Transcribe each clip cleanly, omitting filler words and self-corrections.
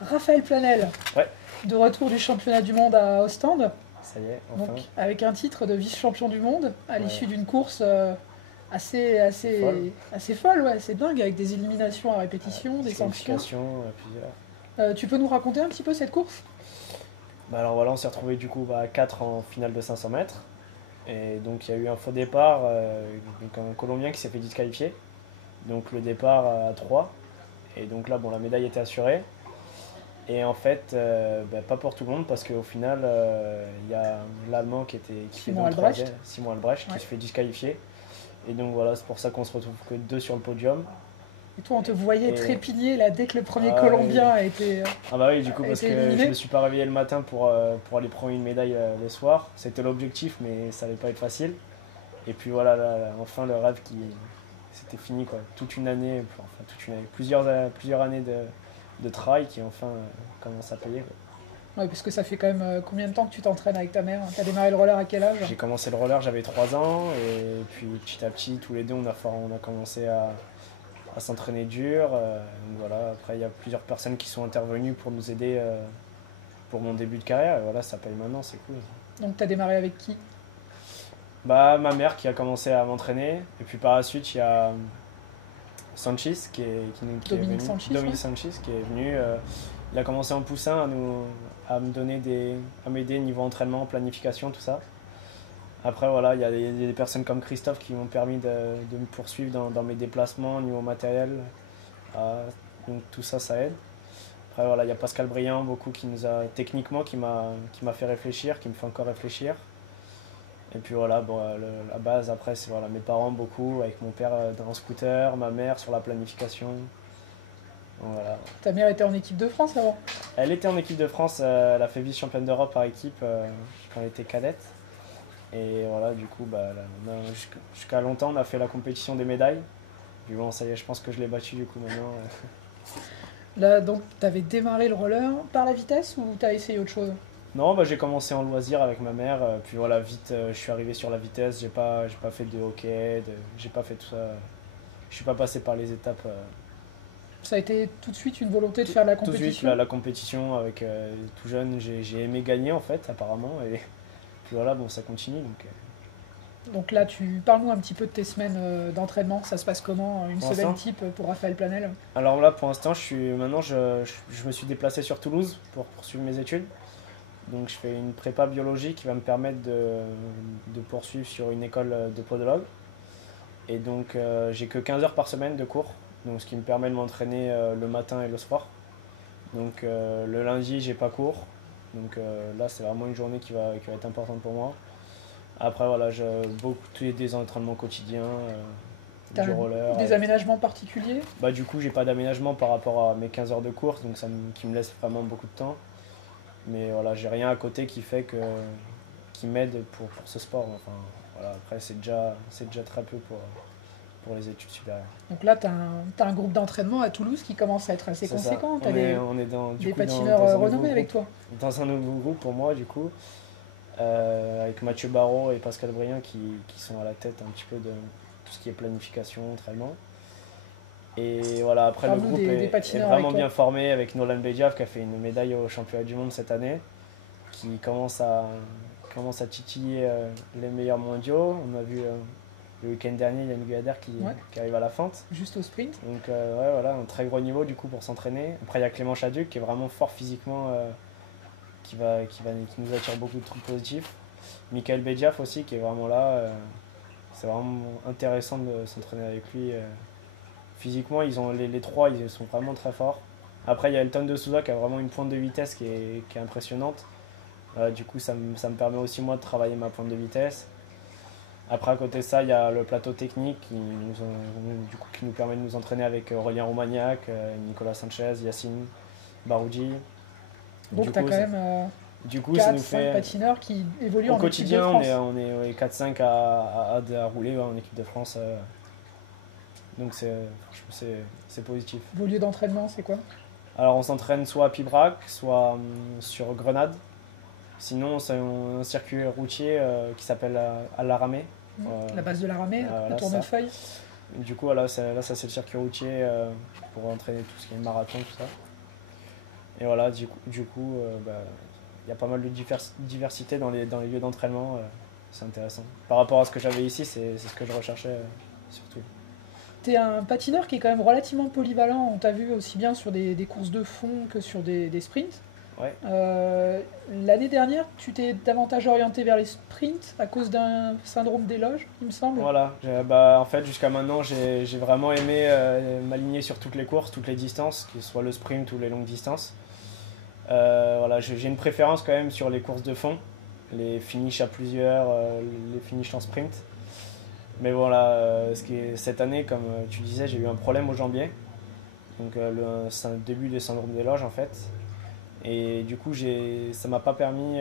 Raphaël Planel, Ouais, de retour du championnat du monde à Ostende, ça y est, enfin. donc avec un titre de vice-champion du monde à l'issue Ouais, d'une course assez, c'est folle. assez folle, ouais, c'est dingue, avec des éliminations à répétition, des sanctions. Disqualification, plusieurs. Tu peux nous raconter un petit peu cette course? Bah alors voilà, on s'est retrouvé du coup à 4 en finale de 500 mètres. Et donc il y a eu un faux départ, donc un Colombien qui s'est fait disqualifier. Donc le départ à 3. Et donc là, bon, la médaille était assurée. Et en fait, pas pour tout le monde, parce qu'au final, il y a l'Allemand qui fait Simon donc Albrecht. troisième, Simon Albrecht, Ouais. qui se fait disqualifier. Et donc voilà, c'est pour ça qu'on se retrouve que 2 sur le podium. Et toi, on te voyait Et trépigner là dès que le premier ah, Colombien ah bah oui, du coup, a parce été que je éliminé. me suis pas réveillé le matin pour aller prendre une médaille le soir. C'était l'objectif, mais ça allait pas être facile. Et puis voilà, là, enfin le rêve qui c'était fini quoi. Toute une année, enfin toute une année, plusieurs années de travail qui enfin commencent à payer, quoi. Ouais, parce que ça fait quand même combien de temps que tu t'entraînes avec ta mère? T'as démarré le roller à quel âge? J'ai commencé le roller, j'avais 3 ans, et puis petit à petit, tous les deux, on a commencé à s'entraîner dur. Donc voilà, après, il y a plusieurs personnes qui sont intervenues pour nous aider pour mon début de carrière, et voilà, ça paye maintenant, c'est cool. Donc t'as démarré avec qui? Bah, ma mère qui a commencé à m'entraîner, et puis par la suite, il y a Sanchez qui est Dominique venu. Sanchez, Dominique ouais. Sanchez qui est venu. Il a commencé en poussin à me donner à m'aider niveau entraînement, planification, tout ça. Après, voilà, il y a des personnes comme Christophe qui m'ont permis de me poursuivre dans mes déplacements, niveau matériel. Donc tout ça, ça aide. Après, voilà, il y a Pascal Briand, beaucoup qui nous a, techniquement, qui m'a fait réfléchir, qui me fait encore réfléchir. Et puis voilà, bon, la base, après, c'est voilà, mes parents, beaucoup, avec mon père dans le scooter, ma mère sur la planification. Donc, voilà. Ta mère était en équipe de France avant. Elle était en équipe de France, elle a fait vice-championne d'Europe par équipe quand elle était cadette. Et voilà, du coup, jusqu'à longtemps, on a fait la compétition des médailles. Puis bon, ça y est, je pense que je l'ai battu du coup maintenant. Là, donc, t'avais démarré le roller par la vitesse ou t'as essayé autre chose? Non, bah, j'ai commencé en loisir avec ma mère. Puis voilà, vite, je suis arrivé sur la vitesse. J'ai pas fait de hockey, j'ai pas fait tout ça. Je suis pas passé par les étapes. Ça a été tout de suite une volonté de faire de la Tout de suite, compétition? la compétition avec tout jeune, j'ai aimé gagner en fait, apparemment. Et puis voilà, bon, ça continue. Donc là, tu parles-nous un petit peu de tes semaines d'entraînement. Ça se passe comment, une Pour semaine l'instant, type pour Raphaël Planel? alors là, pour l'instant, maintenant, je me suis déplacé sur Toulouse pour poursuivre mes études. Donc je fais une prépa biologie qui va me permettre de poursuivre sur une école de podologue. Et donc j'ai que 15 heures par semaine de cours, donc ce qui me permet de m'entraîner le matin et le soir. Donc le lundi, j'ai pas cours. Donc là, c'est vraiment une journée qui va être importante pour moi. Après, voilà, j'ai beaucoup des entraînements quotidiens, T'as du roller. des aménagements particuliers? Bah, du coup, j'ai pas d'aménagement par rapport à mes 15 heures de course, donc qui me laisse vraiment beaucoup de temps. Mais voilà, j'ai rien à côté qui m'aide pour ce sport. Enfin, voilà, après, c'est déjà très peu pour les études supérieures. Donc là, t'as un groupe d'entraînement à Toulouse qui commence à être assez C'est ça. conséquent. T'as On est des dans patineurs un nouveau renommés avec groupe. toi. Dans un nouveau groupe pour moi, du coup, avec Mathieu Barrault et Pascal Briand qui sont à la tête un petit peu de tout ce qui est planification, entraînement. Et voilà, après le Parle-nous groupe des est patineurs vraiment avec toi. bien formé avec Nolan Bedjaf qui a fait une médaille au championnat du monde cette année, qui commence à titiller les meilleurs mondiaux. On a vu le week-end dernier Yann Guader Ouais. qui arrive à la fente. Juste au sprint. Donc ouais, voilà, un très gros niveau du coup pour s'entraîner. Après il y a Clément Chaduc qui est vraiment fort physiquement, qui nous attire beaucoup de trucs positifs. Michael Bedjaf aussi qui est vraiment là. C'est vraiment intéressant de s'entraîner avec lui. Physiquement, les trois, ils sont vraiment très forts. Après, il y a Elton de Souza qui a vraiment une pointe de vitesse qui est impressionnante. Du coup, ça me permet aussi moi de travailler ma pointe de vitesse. Après, à côté de ça, il y a le plateau technique qui nous permet de nous entraîner avec Aurélien Roumaniac, Nicolas Sanchez, Yacine Baroudi. Donc Du t'as coup, quand ça, même du coup, ça nous 4-5 fait. patineurs qui évoluent Au en équipe de quotidien, France. on est ouais, 4-5 à rouler en équipe de France. Donc, franchement, c'est positif. Vos lieux d'entraînement, c'est quoi? Alors, on s'entraîne soit à Pibrac, soit sur Grenade. Sinon, c'est un circuit routier qui s'appelle à la Ramée. La base de la Ramée, Voilà, la ça. Tournefeuille. Du coup, là, ça c'est le circuit routier pour entraîner tout ce qui est marathon, tout ça. Et voilà, du coup, il y a pas mal de diversité dans les lieux d'entraînement. C'est intéressant. Par rapport à ce que j'avais ici, c'est ce que je recherchais surtout. T'es un patineur qui est quand même relativement polyvalent. On t'a vu aussi bien sur des courses de fond que sur des sprints. Ouais. L'année dernière, tu t'es davantage orienté vers les sprints à cause d'un syndrome d'éloge, il me semble. Voilà, en fait jusqu'à maintenant j'ai vraiment aimé m'aligner sur toutes les courses, toutes les distances, que ce soit le sprint ou les longues distances. Voilà, j'ai une préférence quand même sur les courses de fond, les finishes à plusieurs, les finishes en sprint. Mais voilà, cette année, comme tu disais, j'ai eu un problème au jambier. Donc c'est un début des syndromes d'éloge en fait. Et du coup, ça m'a pas permis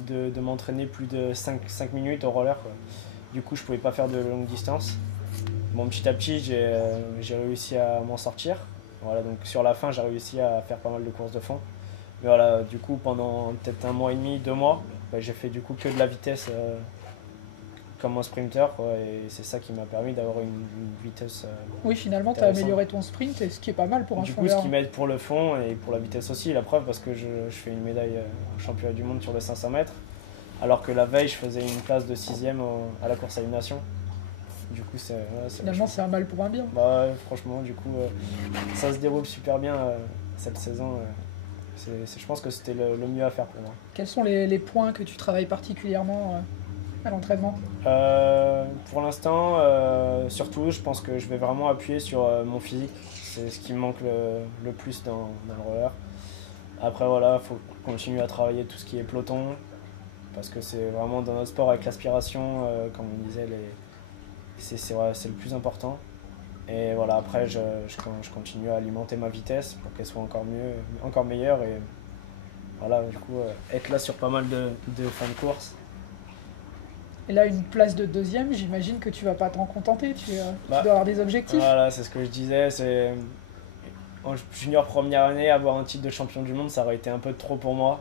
de m'entraîner plus de 5 minutes au roller, quoi. Du coup, je pouvais pas faire de longue distance. Bon, petit à petit, j'ai réussi à m'en sortir. Voilà, donc sur la fin, j'ai réussi à faire pas mal de courses de fond. Mais voilà, du coup, pendant peut-être 1 mois et demi, 2 mois, j'ai fait du coup que de la vitesse comme un sprinter, quoi, et c'est ça qui m'a permis d'avoir une vitesse Oui, finalement, tu as intéressante. amélioré ton sprint, et ce qui est pas mal pour un Du coup, ce fondeur. qui m'aide pour le fond et pour la vitesse aussi, la preuve, parce que je fais une médaille au championnat du monde sur le 500 mètres, alors que la veille, je faisais une place de 6ème à la course à élimination. Du coup, Finalement, c'est un mal pour un bien. bah, franchement, du coup, ça se déroule super bien cette saison. Je pense que c'était le mieux à faire pour moi. Quels sont les points que tu travailles particulièrement à l'entraînement? Pour l'instant, surtout, je pense que je vais vraiment appuyer sur mon physique. C'est ce qui me manque le plus dans le roller. Après, voilà, il faut continuer à travailler tout ce qui est peloton, parce que c'est vraiment dans notre sport avec l'aspiration, comme on disait, c'est le plus important. Et voilà, après, je continue à alimenter ma vitesse pour qu'elle soit encore mieux, encore meilleure. Et voilà, du coup, être là sur pas mal de fins de course. Et là, une place de deuxième, j'imagine que tu vas pas t'en contenter, tu Bah, dois avoir des objectifs. Voilà, c'est ce que je disais. En junior première année, avoir un titre de champion du monde, ça aurait été un peu trop pour moi.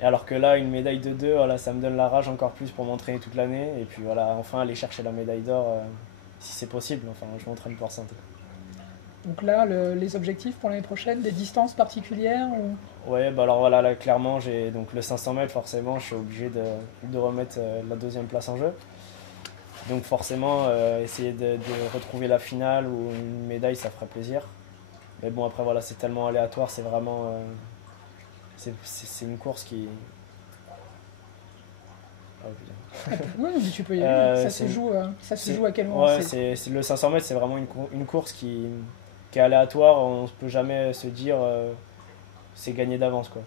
Et alors que là, une médaille de 2, voilà, ça me donne la rage encore plus pour m'entraîner toute l'année. Et puis voilà, enfin aller chercher la médaille d'or si c'est possible. Enfin, je m'entraîne pour ça. Donc là, les objectifs pour l'année prochaine, des distances particulières ou... Ouais, bah alors voilà, là, clairement, j'ai donc le 500 mètres, forcément, je suis obligé de remettre la deuxième place en jeu. Donc forcément, essayer de retrouver la finale ou une médaille, ça ferait plaisir. Mais bon, après, voilà, c'est tellement aléatoire, c'est vraiment... c'est une course qui... Oh, putain. Oui, mais tu peux y aller. Ça se c'est joue à quel moment? ouais, le 500 mètres, c'est vraiment une course qui est aléatoire. On ne peut jamais se dire c'est gagné d'avance, quoi.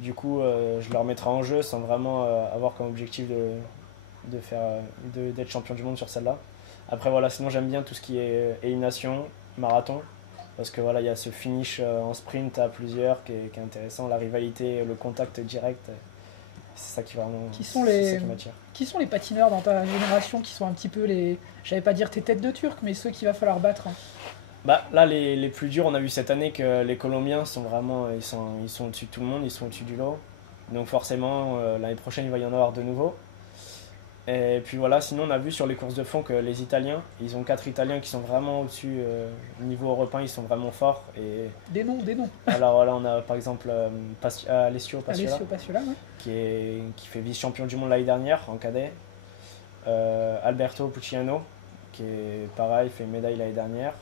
Du coup, je le remettrai en jeu sans vraiment avoir comme objectif d'être champion du monde sur celle-là. Après, voilà, sinon j'aime bien tout ce qui est élimination, marathon, parce que voilà, il y a ce finish en sprint à plusieurs qui est intéressant, la rivalité, le contact direct, c'est ça qui vraiment, Qui sont c'est ça les, qui m'attire. qui sont les patineurs dans ta génération qui sont un petit peu les... J'allais pas dire tes têtes de turc, mais ceux qu'il va falloir battre. Bah, là, les plus durs, on a vu cette année que les Colombiens sont vraiment, ils sont au-dessus de tout le monde, ils sont au-dessus du lot. Donc forcément, l'année prochaine, il va y en avoir de nouveaux. Et puis voilà, sinon on a vu sur les courses de fond que les Italiens, ils ont 4 Italiens qui sont vraiment au-dessus, niveau européen, ils sont vraiment forts. Et Des noms, des noms. alors là, on a par exemple Alessio Passiola, Alessio Passiola, ouais. qui fait vice-champion du monde l'année dernière en cadet. Alberto Pucciano, qui est pareil, fait une médaille l'année dernière.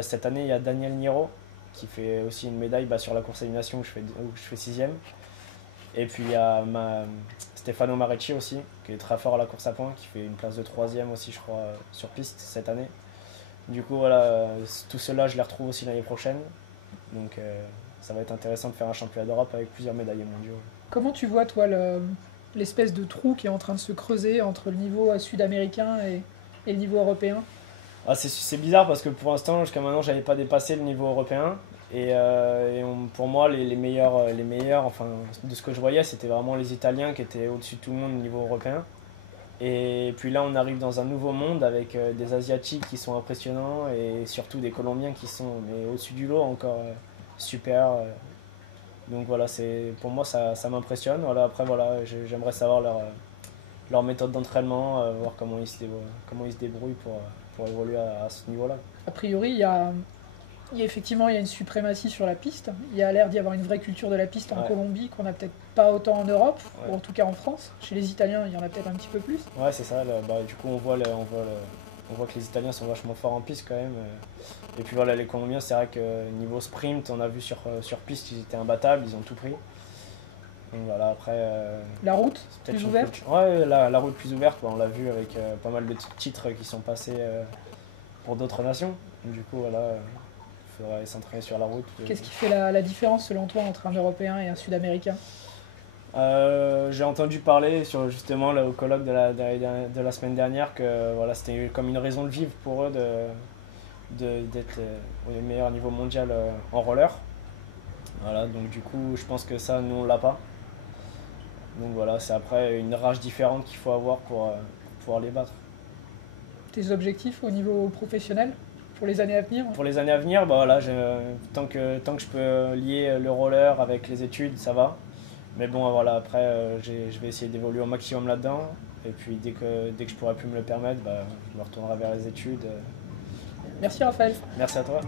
Cette année, il y a Daniel Niro, qui fait aussi une médaille sur la course à élimination où je fais 6ème. Et puis il y a Stefano Marecci aussi, qui est très fort à la course à points, qui fait une place de 3ème aussi, je crois, sur piste cette année. Du coup, voilà, tout cela, je les retrouve aussi l'année prochaine. Donc ça va être intéressant de faire un championnat d'Europe avec plusieurs médaillés mondiaux. Comment tu vois, toi, l'espèce de trou qui est en train de se creuser entre le niveau sud-américain et le niveau européen? Ah, c'est bizarre parce que pour l'instant, jusqu'à maintenant, j'avais pas dépassé le niveau européen. Pour moi, les meilleurs, enfin, de ce que je voyais, c'était vraiment les Italiens qui étaient au-dessus de tout le monde au niveau européen. Et puis là, on arrive dans un nouveau monde avec des Asiatiques qui sont impressionnants et surtout des Colombiens qui sont au-dessus du lot encore super. Donc voilà, pour moi, ça m'impressionne. Voilà, après, voilà, j'aimerais savoir leur méthode d'entraînement, voir comment ils se débrouillent pour évoluer à ce niveau-là. A priori, effectivement il y a une suprématie sur la piste. Il y a l'air d'y avoir une vraie culture de la piste en Colombie qu'on n'a peut-être pas autant en Europe, ou en tout cas en France. Chez les Italiens, il y en a peut-être un petit peu plus. Ouais, c'est ça. Du coup, on voit que les Italiens sont vachement forts en piste quand même. Et puis voilà, les Colombiens, c'est vrai que niveau sprint, on a vu sur piste, ils étaient imbattables, ils ont tout pris. Donc voilà, après. La route plus ouverte. Ouais, la route plus ouverte, on l'a vu avec pas mal de titres qui sont passés pour d'autres nations. Du coup, voilà, il faudrait s'entraîner sur la route. Qu'est-ce qui fait la différence selon toi entre un Européen et un Sud-Américain? J'ai entendu parler justement là, au colloque de la semaine dernière que voilà, c'était comme une raison de vivre pour eux d'être au meilleur niveau mondial en roller. Voilà, donc du coup, je pense que ça, nous, on l'a pas. Donc voilà, c'est après une rage différente qu'il faut avoir pour pouvoir les battre. Tes objectifs au niveau professionnel pour les années à venir? Pour les années à venir, bah voilà, tant que je peux lier le roller avec les études, ça va. Mais bon, voilà, après, je vais essayer d'évoluer au maximum là-dedans. Et puis dès que je pourrai plus me le permettre, bah, je me retournerai vers les études. Merci Raphaël. Merci à toi.